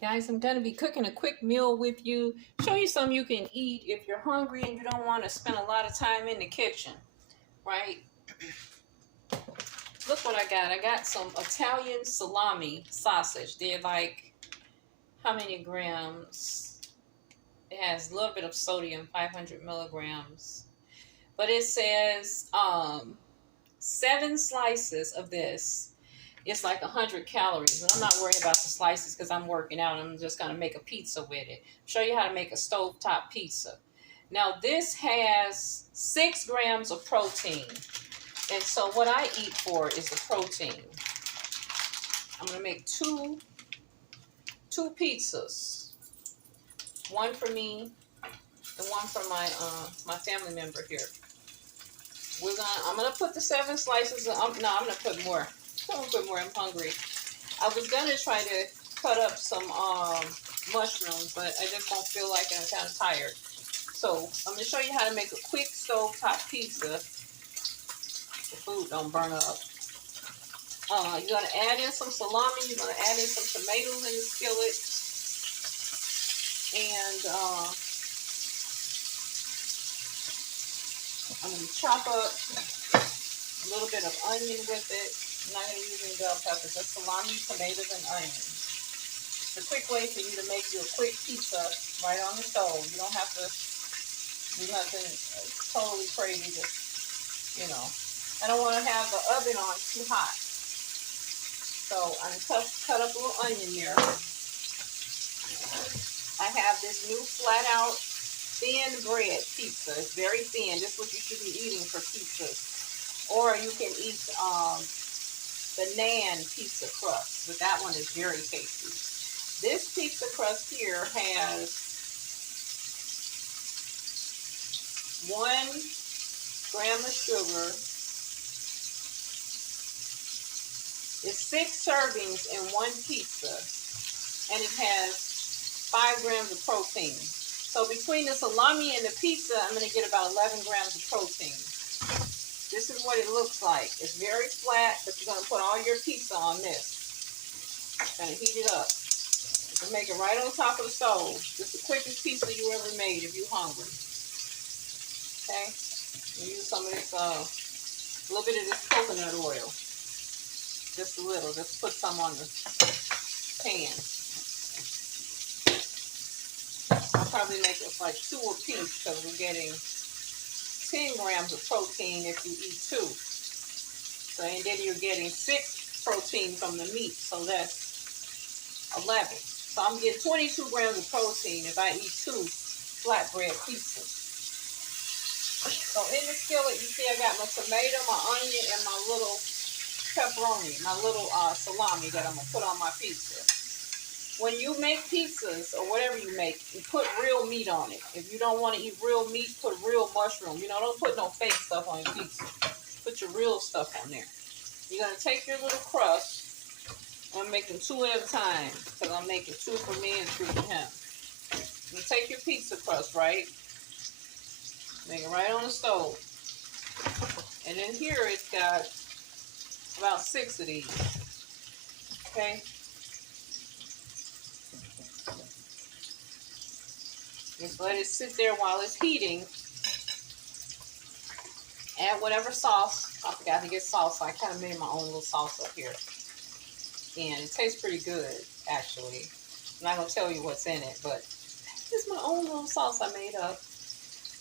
Guys, I'm going to be cooking a quick meal with you. Show you something you can eat if you're hungry and you don't want to spend a lot of time in the kitchen, right? Look what I got. I got some Italian salami sausage. They're like, how many grams? It has a little bit of sodium, 500 milligrams. But it says 7 slices of this. It's like 100 calories. And I'm not worried about the slices because I'm working out. I'm just going to make a pizza with it. Show you how to make a stovetop pizza. Now, this has 6 grams of protein. And so what I eat for is the protein. I'm going to make two pizzas. One for me and one for my family member here. I'm gonna put the 7 slices. No, I'm gonna put more. I'm gonna put more. I'm hungry. I was gonna try to cut up some mushrooms, but I just don't feel like it. I'm kind of tired. So I'm gonna show you how to make a quick stovetop pizza. The food don't burn up. You're gonna add in some salami. You're gonna add in some tomatoes in the skillet, and I'm gonna chop up a little bit of onion with it. I'm not going to use any bell peppers, just salami, tomatoes, and onions. It's a quick way for you to make your quick pizza right on the stove. You don't have to do nothing totally crazy. Just, I don't want to have the oven on too hot. So I'm going to cut up a little onion here. I have this new flat out thin bread pizza. It's very thin. This is what you should be eating for pizzas. Or you can eat the naan pizza crust, but that one is very tasty. This pizza crust here has 1 gram of sugar. It's 6 servings in one pizza, and it has 5 grams of protein. So between the salami and the pizza, I'm going to get about 11 grams of protein. This is what it looks like. It's very flat, but you're going to put all your pizza on this. Going to heat it up. You can make it right on top of the stove. This is the quickest pizza you ever made if you're hungry. Okay? You use some of this, a little bit of this coconut oil. Just a little. Just put some on the pan. I'll probably make it like 2 apiece because we're getting 10 grams of protein if you eat 2. So, and then you're getting 6 protein from the meat. So that's 11. So I'm getting 22 grams of protein if I eat 2 flatbread pizzas. So in the skillet, you see I got my tomato, my onion, and my little pepperoni, my little salami that I'm going to put on my pizza. When you make pizzas or whatever you make, you put real meat on it. If you don't want to eat real meat, put real mushroom. Don't put no fake stuff on your pizza. Put your real stuff on there. You're going to take your little crust. I'm making 2 at a time because I'm making 2 for me and 2 for him. You take your pizza crust, right? Make it right on the stove. And in here it's got about 6 of these. Okay? Just let it sit there while it's heating. Add whatever sauce. I forgot to get sauce, so I kind of made my own little sauce up here. And it tastes pretty good, actually. I'm not going to tell you what's in it, but it's my own little sauce I made up.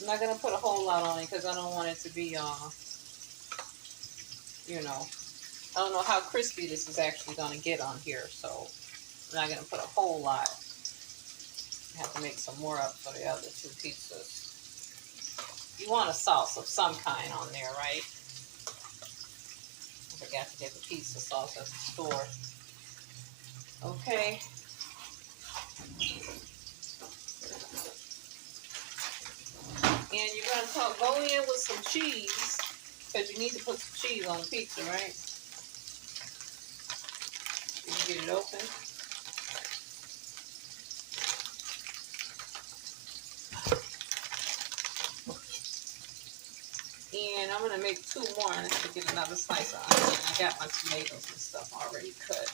I'm not going to put a whole lot on it because I don't want it to be, I don't know how crispy this is actually going to get on here, so I'm not going to put a whole lot. I have to make some more up for the other 2 pizzas. You want a sauce of some kind on there, right? I forgot to get the pizza sauce at the store. Okay. And you're going to go in with some cheese, because you need to put some cheese on the pizza, right? You can get it open. And I'm going to make 2 more and to get another slice of onion. I got my tomatoes and stuff already cut.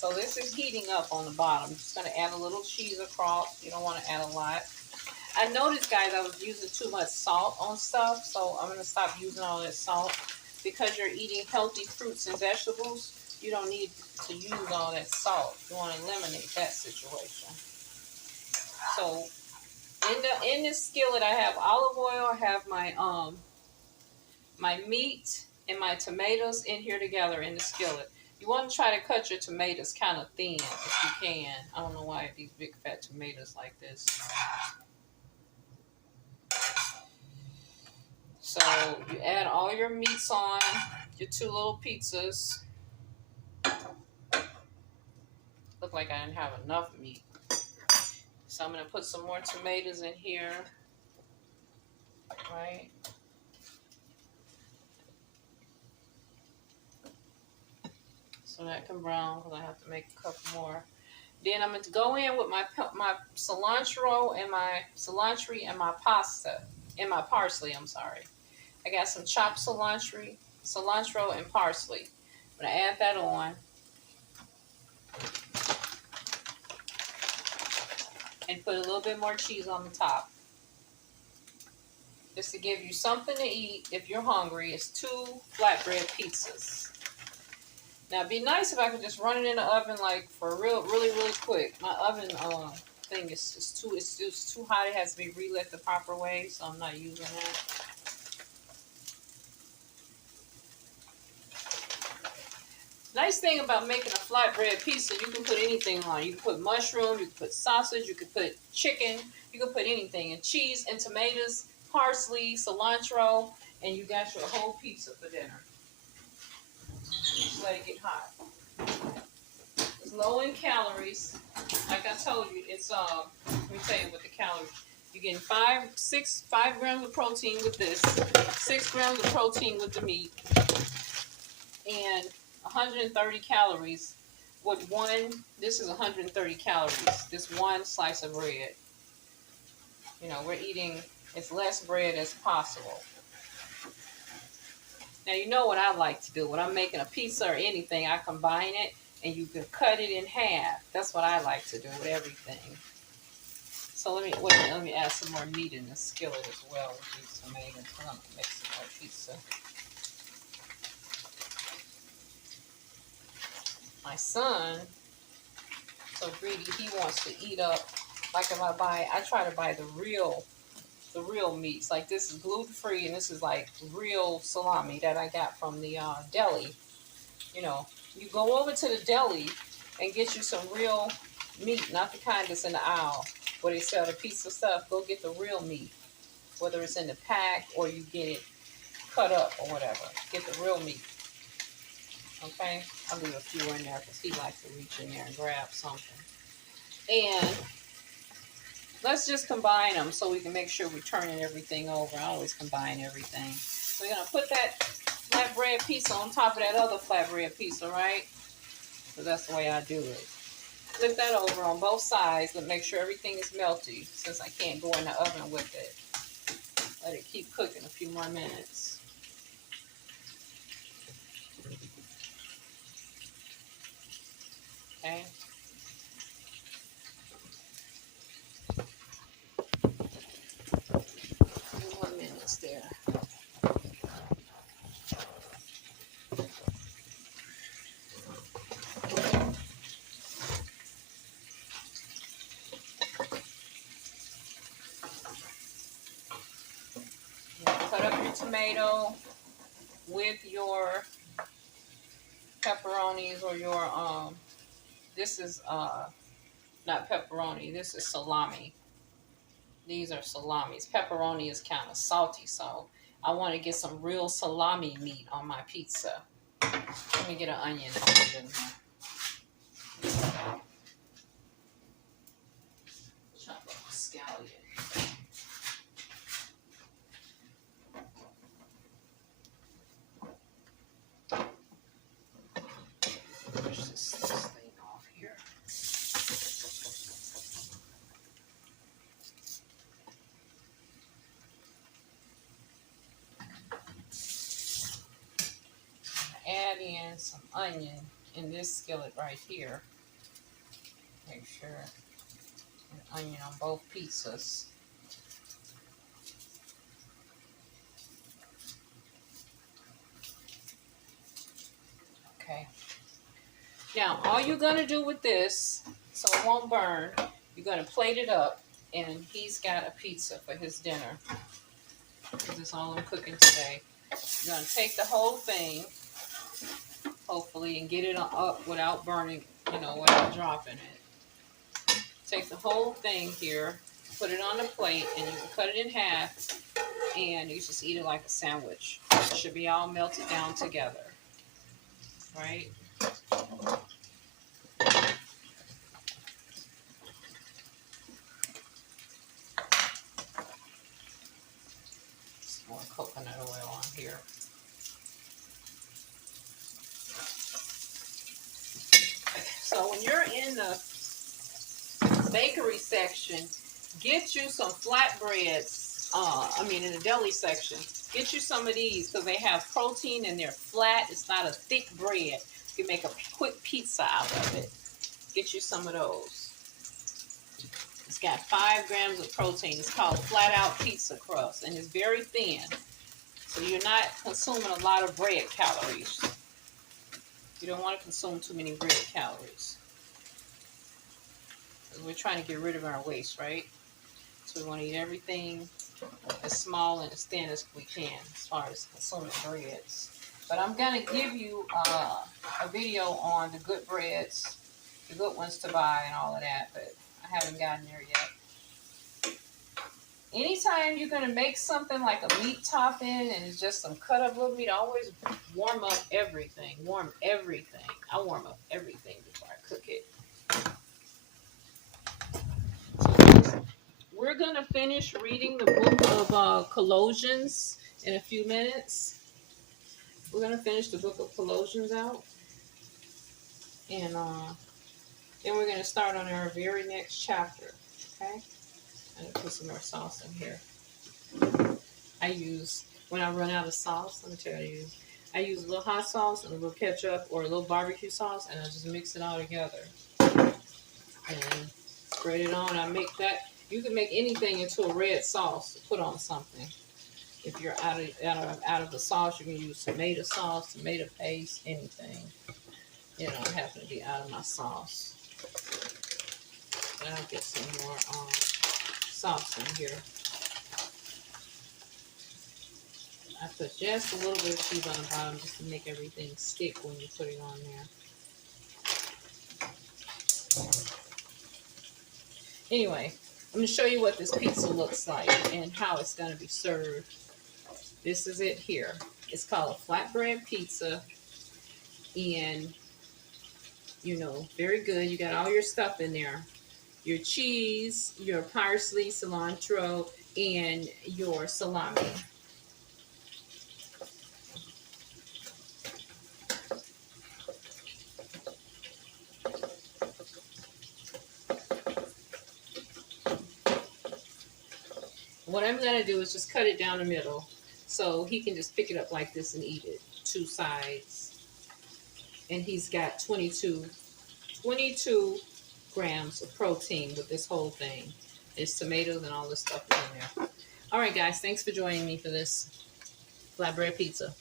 So So this is heating up on the bottom. I'm just going to add a little cheese across. You don't want to add a lot. I noticed, guys, I was using too much salt on stuff, so I'm going to stop using all that salt. Because you're eating healthy fruits and vegetables, you don't need to use all that salt. You want to eliminate that situation. So in this skillet, I have olive oil, I have my meat and my tomatoes in here together in the skillet. You want to try to cut your tomatoes kind of thin if you can. I don't know why I have these big fat tomatoes like this. So you add all your meats on, your 2 little pizzas. Look like I didn't have enough meat. So I'm going to put some more tomatoes in here. Right? So that can brown because I have to make a couple more. Then I'm going to go in with my cilantro and my pasta. And my parsley, I'm sorry. I got some chopped cilantro and parsley. I'm going to add that on. And put a little bit more cheese on the top. Just to give you something to eat if you're hungry. It's 2 flatbread pizzas. Now it'd be nice if I could just run it in the oven like for really quick. My oven thing is just too hot. It has to be relit the proper way, so I'm not using that. Nice thing about making a flatbread pizza, you can put anything on it. You can put mushroom, you can put sausage, you can put chicken, you can put anything, and cheese and tomatoes, parsley, cilantro, and you got your whole pizza for dinner. Just let it get hot. It's low in calories. Like I told you, it's let me tell you what the calories. You're getting 5 grams of protein with this, 6 grams of protein with the meat, and 130 calories with one. This is 130 calories. This one slice of bread. You know, we're eating as less bread as possible. Now, you know what I like to do. When I'm making a pizza or anything, I combine it, and you can cut it in half. That's what I like to do with everything. So let me add some more meat in the skillet as well with these tomatoes. I'm going to make some more pizza. My son, so greedy, he wants to eat up. Like if I try to buy the real meats. Like this is gluten-free, and this is like real salami that I got from the deli. You know, you go over to the deli and get you some real meat, not the kind that's in the aisle where they sell the pizza stuff. Go get the real meat, whether it's in the pack or you get it cut up or whatever. Get the real meat. Okay, I'll leave a few in there because he likes to reach in there and grab something. And let's just combine them so we can make sure we're turning everything over. I always combine everything. So we're going to put that flatbread pizza on top of that other flatbread pizza, right? So that's the way I do it. Flip that over on both sides and make sure everything is melty since I can't go in the oven with it. Let it keep cooking a few more minutes. Okay. A few more minutes there. Cut up your tomato with your pepperonis or your this is not pepperoni, this is salami. These are salamis. Pepperoni is kind of salty, so I want to get some real salami meat on my pizza. Let me get an onion and put it in here. Chop up the scallion. Push this thing off here. Add in some onion in this skillet right here. Make sure an onion on both pizzas. Okay. Now, all you're going to do with this, so it won't burn, you're going to plate it up, and he's got a pizza for his dinner. This is all I'm cooking today. You're going to take the whole thing, hopefully, and get it up without burning, without dropping it. Take the whole thing here, put it on the plate, and you can cut it in half, and you just eat it like a sandwich. It should be all melted down together, right? Just more coconut oil on here. So when you're in the bakery section, get you some flatbreads. In the deli section, get you some of these because they have protein and they're flat. It's not a thick bread. You can make a quick pizza out of it. Get you some of those. It's got 5 grams of protein. It's called flat out pizza crust, and it's very thin. So you're not consuming a lot of bread calories. You don't want to consume too many bread calories. We're trying to get rid of our waste, right? So we want to eat everything as small and as thin as we can as far as consuming breads. But I'm going to give you a video on the good breads, the good ones to buy and all of that, but I haven't gotten there yet. Anytime you're going to make something like a meat topping and it's just some cut up little meat, always warm up everything. Warm everything. I warm up everything before I cook it. We're going to finish reading the book of Colossians in a few minutes. We're going to finish the book of Colossians out. And then we're going to start on our very next chapter. Okay? I'm going to put some more sauce in here. When I run out of sauce, let me tell you, I use a little hot sauce and a little ketchup or a little barbecue sauce, and I just mix it all together. And spread it on. I make that. You can make anything into a red sauce to put on something. If you're out of the sauce, you can use tomato sauce, tomato paste, anything. I happen to be out of my sauce. But I'll get some more sauce in here. I put just a little bit of cheese on the bottom just to make everything stick when you put it on there. Anyway, I'm going to show you what this pizza looks like and how it's going to be served. This is it here. It's called a flatbread pizza. And, very good. You got all your stuff in there. Your cheese, your parsley, cilantro, and your salami. What I'm going to do is just cut it down the middle so he can just pick it up like this and eat it. 2 sides. And he's got 22 grams of protein with this whole thing. There's tomatoes and all this stuff in there. All right, guys. Thanks for joining me for this flatbread pizza.